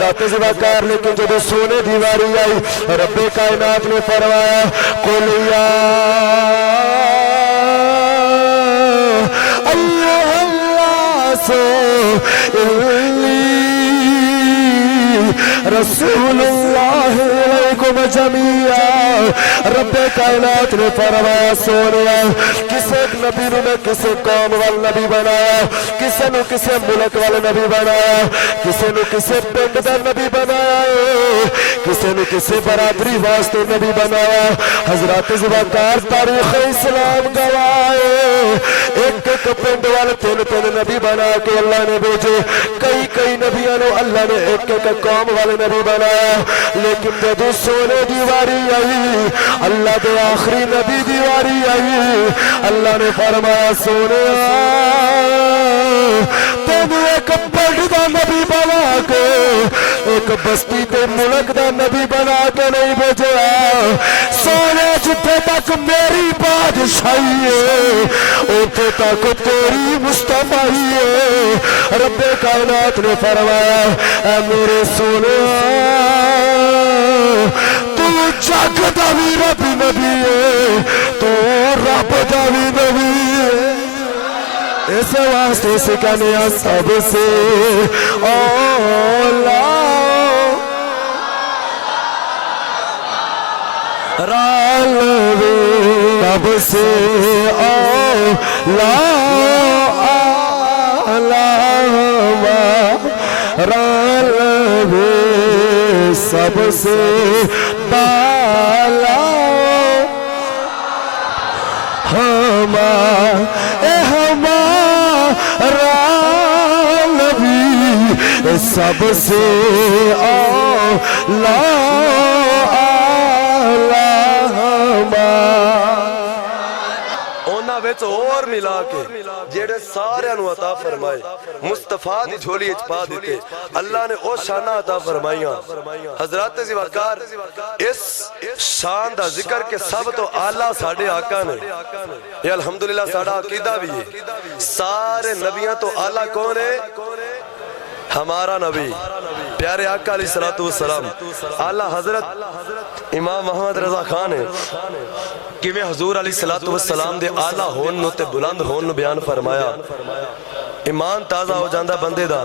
حضرات زباکار لیکن جب سونے دیواری آئی رب کائنات نے فرمایا قل یا ایہا الناس انی رسول اللہ علیکم جمیعا رب کائنات نے فرمایا سونیا کسے ایک نبی نے کسے قوم وال نبی بنایا کسے نو کسے ملک وال نبی بنایا کسے نو کسے پنڈ دا نبی بنایا کسے نو کسے برادری واسطے نبی بنایا حضرات زباکار تاریخ اسلام گوائے ایک ایک پنڈ وال تین تین نبی بنا کے اللہ نے بھیجے کئی کئی نبیوں نے اللہ نے ایک ایک قوم والے نبی بنایا لیکن جب سونے دیواری آئی اللہ دے آخری نبی دیواری آئی اللہ نے فرمایا سونے تم ایک پنڈ دا نبی بنا کے ایک بستی تے ملک دا نبی بنا کے نہیں بھیجا سونے جتھے تک میری بادشاہی ہے اتھے تک تیری مصطفی ہے رب کائنات نے فرمایا اے میرے سونے تو جگ دا بھی رب نبی ہے تو رب دا بھی نبی ہے اس واسطے سے کہنے سب سے اولا رالوے سب سے اولا رالوے سب سے بالا سب سے اولا اونا ویچ اور ملا کے جیڑے سارے انو عطا فرمائے مصطفیٰ دی جھولی اچ پا دیتے اللہ نے او شانہ عطا فرمائیاں حضرات زیوارکار اس شان دا ذکر کے سب تو آلہ ساڑھے آقا نے یہ الحمدللہ ساڑھا عقیدہ بھی ہے سارے نبیاں تو آلہ کون ہے ہمارا نبی پیارے آقا علیہ السلام اعلیٰ حضرت امام محمد رضا خان ہے کہ میں حضور علیہ السلام دے اعلیٰ ہون نو تے بلند ہون نو بیان فرمایا ایمان تازہ ہو جاندہ بندے دا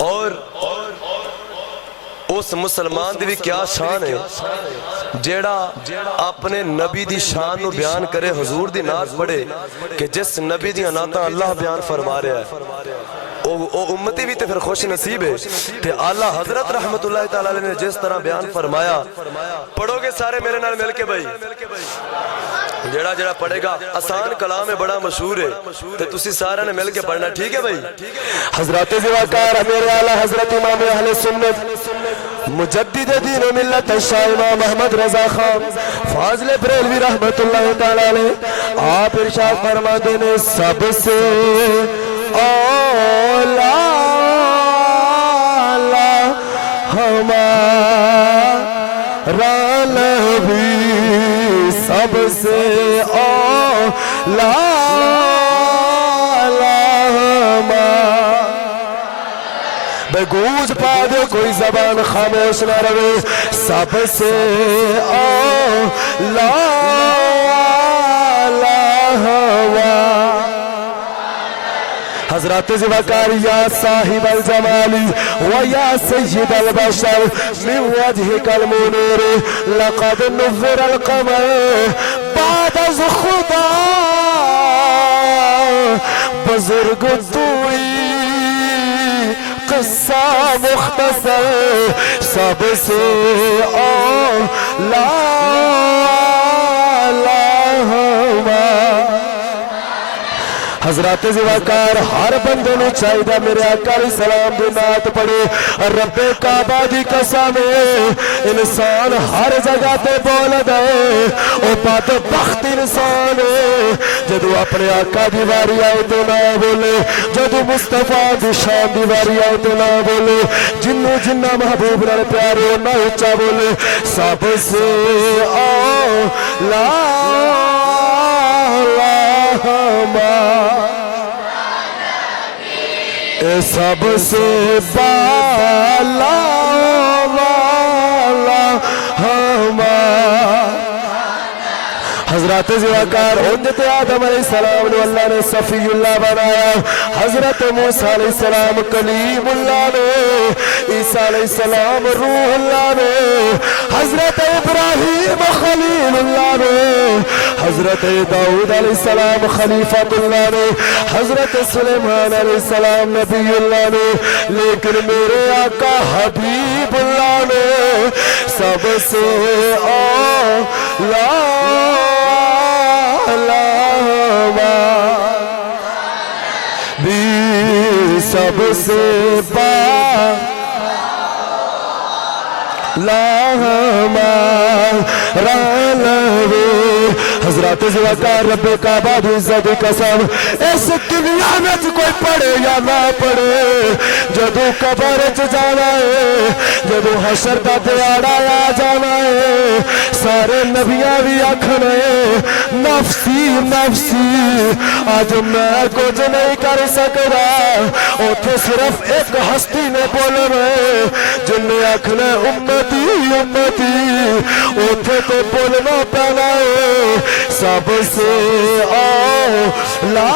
اور اس مسلمان دی بھی کیا شان ہے جیڑا اپنے نبی دی شان نو بیان کرے حضور دی نعت پڑھے کہ جس نبی دی نعتاں اللہ بیان فرما رہا ہے او امتی بھی تے پھر خوش نصیب ہے کہ اعلیٰ حضرت رحمت اللہ تعالیٰ نے جس طرح بیان فرمایا پڑھو گے سارے میرے نال مل کے بھائی جڑا جڑا پڑھے گا آسان کلام ہے بڑا مشہور ہے تے تسی سارے نے مل کے پڑھنا ٹھیک ہے بھائی حضرت زیوارکار میرے اعلیٰ حضرت امام اہل سنت مجدد دین و ملت شاہ امام محمد رضا خان فاضل بریلوی رحمت اللہ تعالیٰ علیہ آپ ارشاد فرما دینے سب سے اولا ہمارا نبی سب سے اولا بے گوج پا دے کوئی زبان خاموش نہ رہے سب سے اولا حضرات زیوارکار یا صاحب الجمالی و یا سید البشر من وجهك المنیر لقد نور القمر بعد از خدا بزرگ توئی قصہ مختصر سب سے اولا حضرات زیوارکار ہر بندے نے چاہیدہ میرے آقا علیہ السلام دی نعت پڑھے رب کعبہ دی قسم انسان ہر جگہ تے بول دے او بد بخت انسان جدو اپنے آقا دی واری آئے تو نہ بولے جدو مصطفیٰ دی شان دی واری آئے تو نہ بولے جنو جنہ محبوب نال پیارے نہ اچھا بولے سب سے اولا سب سے بالا حضرت زیوکار حضرت آدم علیہ السلام نے اللہ نے صفی اللہ بنایا، حضرت موسیٰ علیہ السلام کلیم اللہ نے، عیسیٰ علیہ السلام روح اللہ نے، حضرت ابراہیم خلیل اللہ نے، حضرت داؤد علیہ السلام خلیفۃ اللہ نے، حضرت سلیمان علیہ السلام نبی اللہ نے، لیکن میرے آقا حبیب اللہ نے سب سے اعلیٰ سب سے حضرت زیوکار رب کعبہ دی عزت دی قسم، اس دنیا میں کوئی پڑھے یا نہ پڑھے، جدو قبر جانا ہے، جدو حشر دا دیاڑا آ جانا ہے، سارے نبیاں بھی آکھنا ہے نفسی نفسی، آج میں کچھ نہیں کر سکتا، اوتھے صرف ایک ہستی نے بولنا ہے جن نے آکھنا امتی امتی، اوتھے تو بولنا پینا ہے سب سے اعلیٰ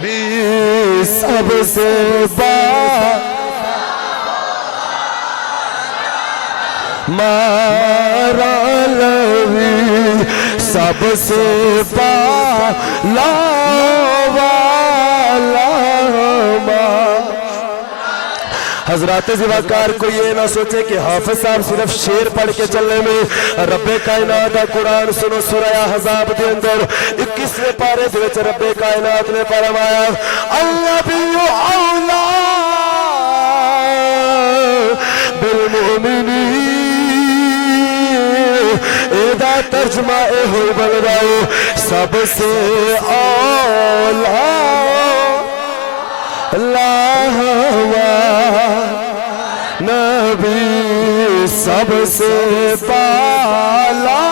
بھی سب سے مارا لوی سب سے پالا حضرات زیوکار کو یہ نہ سوچے کہ حافظ صاحب صرف شعر پڑھ کے چلنے میں، رب کائنات دا قرآن سنو سورہ احزاب دے اندر 21ویں پارے دے وچ رب کائنات نے فرمایا النبی اولا بالمؤمنین، ایدہ ترجمہ اے ہوئی بن رہا سب سے اولا اللہ نبی سب سے پالا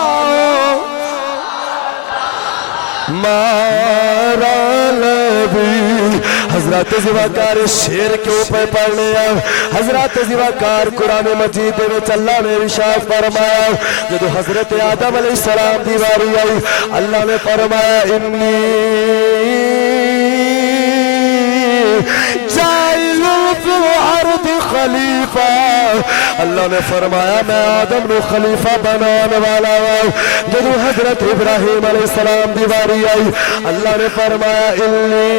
مارا نبی۔ حضرت زیوکار شیر کیوں پہ پڑھنے ہیں؟ حضرت زیوکار قرآن مجید میں اللہ نے ارشاد فرمایا، جب حضرت آدم علیہ السلام دی واری آئی اللہ نے فرمایا انی خلیفہ، اللہ نے فرمایا میں آدم نو خلیفہ بنانے والا ہوں۔ جب حضرت ابراہیم علیہ السلام دی واری آئی اللہ نے فرمایا انی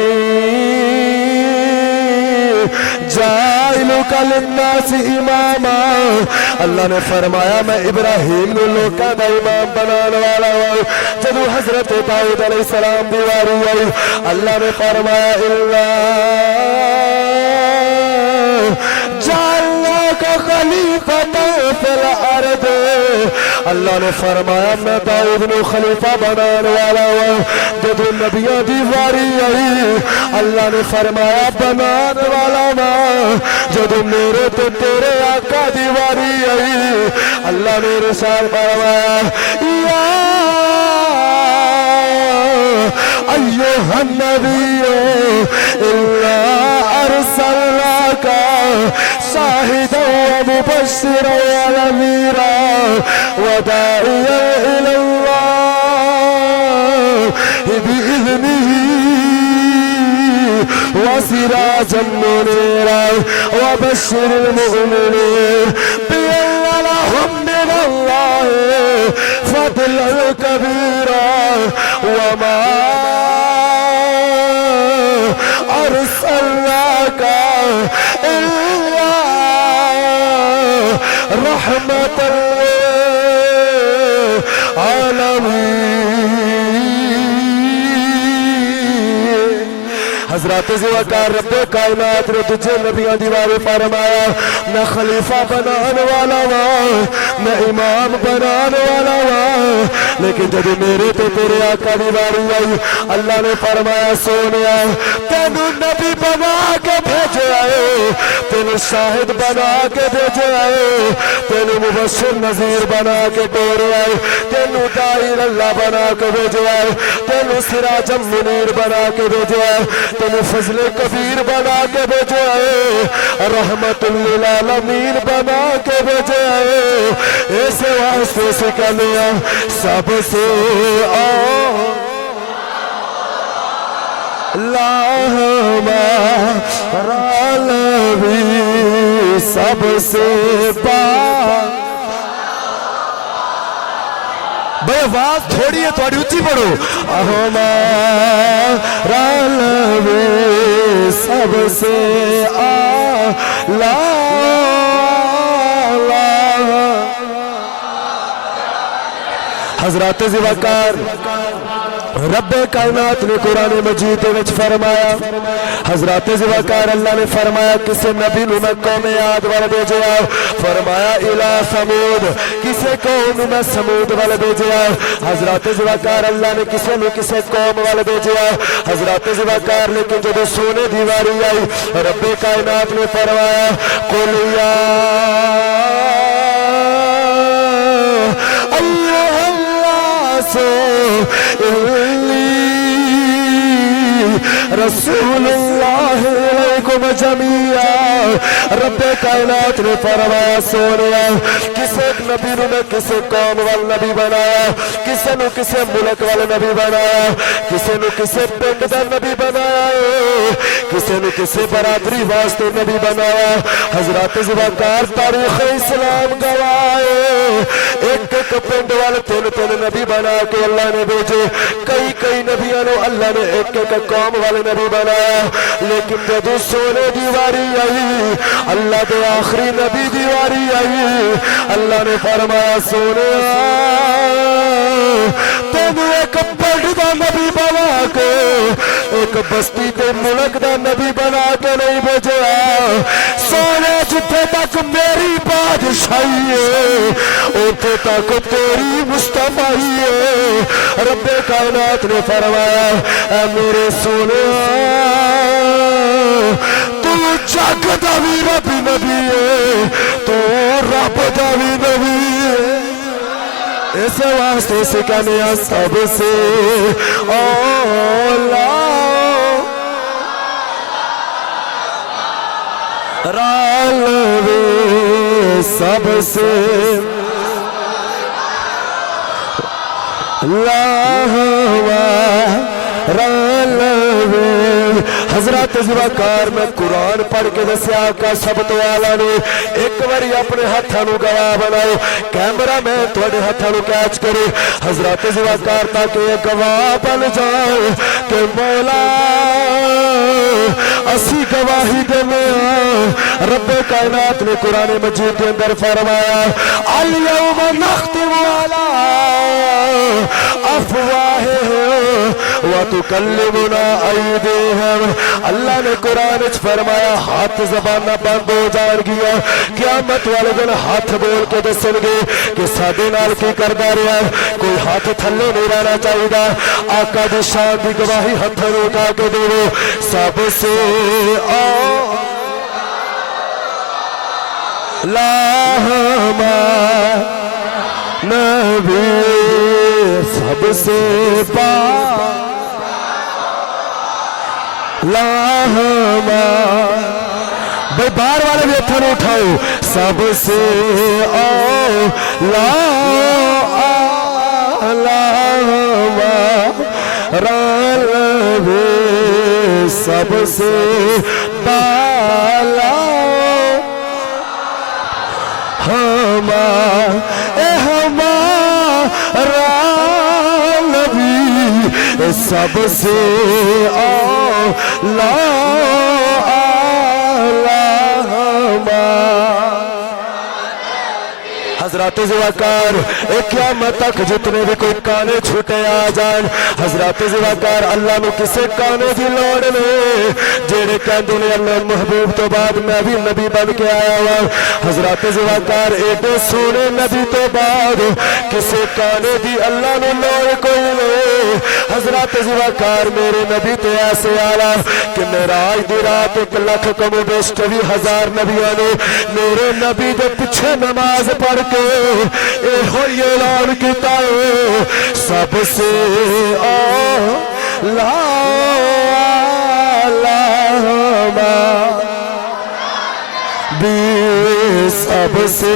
جائلک للناس اماما، اللہ نے فرمایا میں ابراہیم نو لوکاں دا امام بنانے والا ہوں۔ جب حضرت داؤد علیہ السلام دی واری آئی اللہ نے فرمایا اللہ نے فرمایا میں داؤد نو خلیفہ بنانے والا ہوں۔ جب نبیوں دی واری آئی اللہ نے فرمایا بنانے والا ہوں۔ جب میرے تو تیرے آقا دی واری آئی اللہ نے رسال فرمایا یا ایوہ النبی الا ارسلناک شاہدا ومبشرا ونذیرا وداعیا الی اللہ بإذنہ وسراجا منیرا وبشر المؤمنین بأن لهم من اللہ فضلا کبیرا وما ارسلناک الا رحمت حضرت زیوکار رب کائنات نے تجھے نبیوں دیوارے فرمایا میں خلیفہ بنانے والا ہوں میں امام بنانے والا ہوں، لیکن جب میرے تو تیرے آقا دیواری آئی اللہ نے فرمایا سونیا تینو نبی بنا کے بھیجے آئے تینو شاہد بنا کے بھیجے آئے تینو مبشر نذیر بنا کے بھیجے آئے تینو داعی اللہ بنا کے بھیجے آئے تینو سراج منیر بنا کے بھیجے آئے تینو فضل کبیر بنا کے بھیجے آئے رحمت للعالمین بنا کے بھیجے آئے ایسے واسطے سے کہنے سب سے اللہم رالوی سب سے بھائی آواز تھوڑی ہے تھوڑی اچھی پڑھو رالوی سب سے حضرات زیوکار رب کائنات نے قرآن مجید وچ فرمایا حضرات زیوکار اللہ نے فرمایا کسے نبی نو میں قوم عاد والے بھیجے آؤ فرمایا الہ سمود کسے قوم میں سمود والے بھیجے آؤ حضرات زیوکار اللہ نے کسے قوم والے بھیجے آؤ حضرات زیوکار لیکن جب سونے دیواری آئی رب کائنات نے فرمایا قل یا رسول اللہ علیکم جمیعا رب کائنات نے فرمایا سونیا کسے نبی نے کسے قوم والا نبی بنایا کسے نو کسے ملک والا نبی بنایا کسے نو کسے پنڈ دا نبی بنایا کسے نو کسے برادری واسطے نبی بنایا حضرات زیوکار تاریخ اسلام گواہ ایک ایک پنڈ والے تین نبی بنا کے اللہ نے بھیجے کئی نبیوں نے اللہ نے ایک ایک قوم والے نبی بنایا لیکن جب سونے دیواری آئی اللہ دے آخری نبی دیواری آئی اللہ نے فرمایا سونے تم ایک پنڈ دا نبی بنا کے ایک بستی تے ملک دا نبی بنا کے نہیں بھیجا سونے جتھے تک میری بادشاہی ہے اوتھے تک تیری مصطفی ہے رب کائنات نے فرمایا اے میرے سونے تو جگ دا بھی رب نبی ہے تو رب دا بھی نبی ہے اس واسطے سے کہنے سب سے اولا رالوے سب سے حضرات زیوکار میں قرآن پڑھ کے دسیا کا سب تو آلہ نے ایک باری اپنے ہاتھانو گواہ بناؤ کیمرہ میں تھوڑے ہاتھانو کیچ کرے حضرات زیوکار تاکہ ایک گواہ بن جاؤ کہ مولا اسی گواہی دے میں رب کائنات نے قرآن مجید کے اندر فرمایا الیوم نختم علی افواہہم وتکلمنا ایدیہم اللہ نے قرآن اچ فرمایا ہاتھ زبانہ بند ہو جان گیا قیامت والے دن ہاتھ بول کے دسن گے کہ ساڈے نال کی کردا رہا کوئی ہاتھ تھلے نہیں رہنا چاہیے آقا دی شان دی گواہی ہاتھ اٹھا کے دو سب سے اللہم نبی سب سے اللہم بھائی باہر والے بھی اتھر اٹھاؤ سب سے اللہم رالوے سب سے بالا ہمارا نبی سب سے اعلیٰ حضرات زیوکار ایک قیامت تک جتنے بھی کوئی کانے چھوٹے آ جائیں حضرات زیوکار اللہ نو کسے کانے دی لوڑ نے جے جڑے کہندے نے اللہ محبوب تو بعد میں بھی نبی بن کے آیا ہوا حضرت زواکار ایڈے سونے نبی تو بعد کسے کانے دی اللہ نے لوڑ کوئی نہیں حضرت زواکار میرے نبی تے ایسے آلا کہ معراج دی رات 1 لاکھ کم و بیش 24,000 نبیوں نے میرے نبی دے پیچھے نماز پڑھ کے اے ہوئی اعلان کیتا ہے سب سے لا بھی سب سے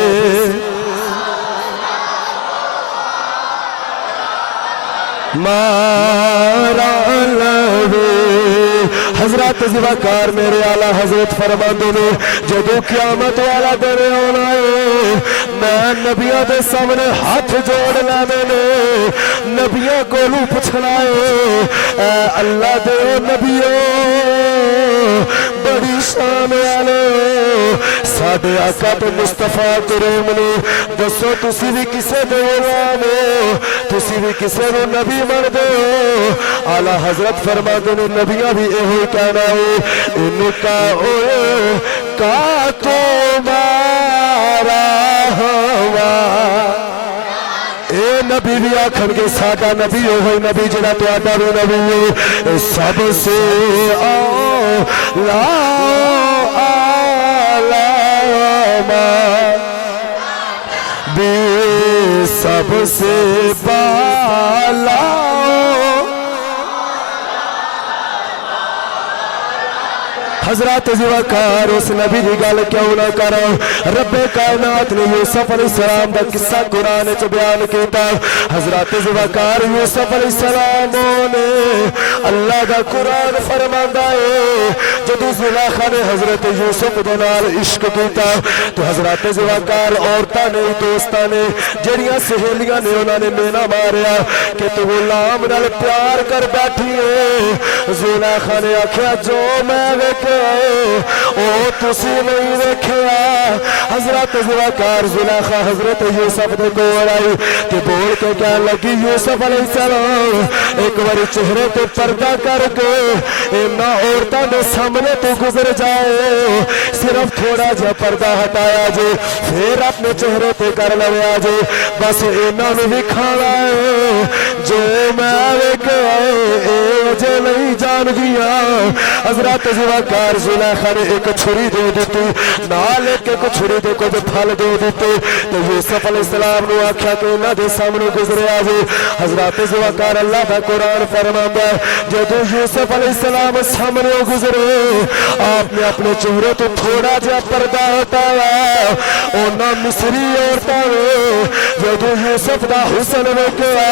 مارا لوے حضرت زواکار میرے آلہ حضرت فرماندے نے جدو قیامت والا دن ہونا ہے میں نبیوں دے سامنے ہاتھ جوڑ لینے نے نبیوں کو لو پوچھنا ہے اے اللہ دے نبیوں بڑی شان والے ساڈے آقا تے مصطفیٰ کریم نے دسو تسی بھی کسے دے غلام ہو تسی بھی کسے نو نبی من دے ہو اعلیٰ حضرت فرماتے نے نبیاں بھی یہی کہنا ہے ان کا اوے کا تمہارا ہوا اے نبی بھی آکھن کے ساڈا نبی ہوئی نبی جڑا تہاڈا بھی نبی ہے سب سے لا سب سے بالا حضرت زواکار اس نبی دی گل کیوں نہ کرو رب کائنات نے یوسف علیہ السلام دا قصہ قرآن وچ بیان کیتا حضرت زواکار یوسف علیہ السلام نے اللہ دا قرآن فرماندا ہے جدو زلیخا نے حضرت یوسف دے نال عشق کیتا تو حضرت زواکار عورتاں نے دوستاں نے جڑیاں سہیلیاں نے انہاں نے مینا ماریا کہ تو غلام نال پیار کر بیٹھی ہے زلیخا نے آکھیا جو میں ویکھیا او تسی نہیں ویکھیا حضرت زواکار زلیخا حضرت یوسف دے کول آئی تے بول کے کہن لگی یوسف علیہ السلام ایک بار چہرے تے پردہ کر کے انہاں عورتاں دے سامنے تو گزر جاؤ صرف تھوڑا جا پردہ ہٹایا جے پھر اپنے چہرے تے کر لویا جے بس انہاں نوں بھی کھانا ہے جو میں ویکھیا اے جے نہیں جان گیا حضرت زواکار زلیخا نے ایک چھری دے دیتی نال ایک چھری دے کچھ پھل دے دیتے تو یوسف علیہ السلام نے آکھیا کہ انہاں دے سامنے گزریا جے حضرت زواکار اللہ دا قرآن فرماندا ہے جدو یوسف علیہ السلام سامنے گزرے آپ نے اپنے چہرے تو تھوڑا جا پردہ ہٹایا انہاں مصری عورتاں نے جدو یوسف دا حسن ویکھیا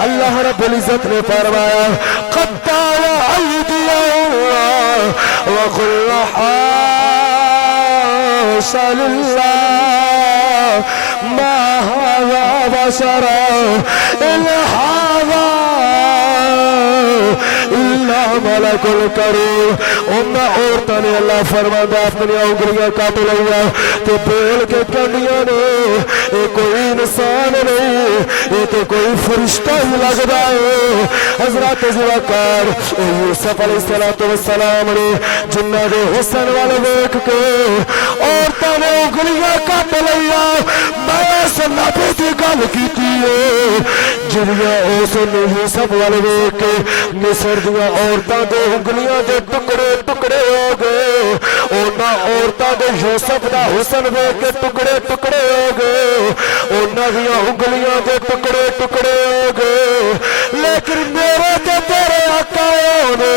اللہ رب العزت نے فرمایا قطع ایدیہم وقل حاش للہ ما هذا بشرا إن هذا إلا ملك کریم انہاں عورتاں نے اللہ فرماتا اپنی انگلیاں کاٹ لیا تے بول کے کہندیاں نے اے کوئی انسان نہیں اے تے کوئی فرشتہ ہی لگدا ہے حضرت زواکار یوسف علیہ السلام نے جنہاں دے حسن والے ویکھ کے عورتاں نے انگلیاں کاٹ لیا میں اس نبی دی گل کیتی ہے جڑیاں اس یوسف والے ویکھ کے مصر دیاں عورتاں دے انگلیاں دے ٹکڑے ٹکڑے ہو گئے انہاں عورتاں دے یوسف دا حسن ویکھ کے ٹکڑے ٹکڑے ہو گئے انہاں دیاں انگلیاں دے ٹکڑے ٹکڑے ہو گئے لیکن میرے تے تیرے آقا نے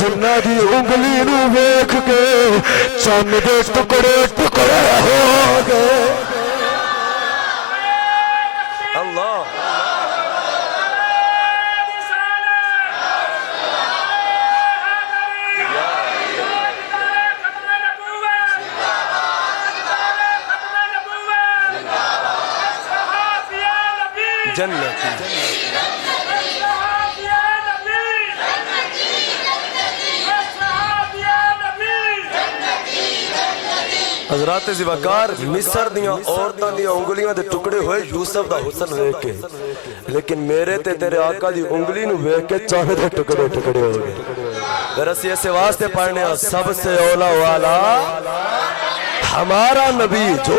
جنہاں دی انگلی نو ویکھ کے چند دے ٹکڑے ٹکڑے ہو گئے اللہ حضرات زواکار مصر دیاں عورتاں دیاں انگلیاں دے ٹکڑے ہوئے یوسف دا حسن ویکھ کے لیکن میرے تے تیرے آقا دی انگلی نو ویکھ کے چاہے دے ٹکڑے ٹکڑے ہو گئے پھر اسی ایسے واسطے پڑھنے سب سے اولا والا ہمارا نبی جو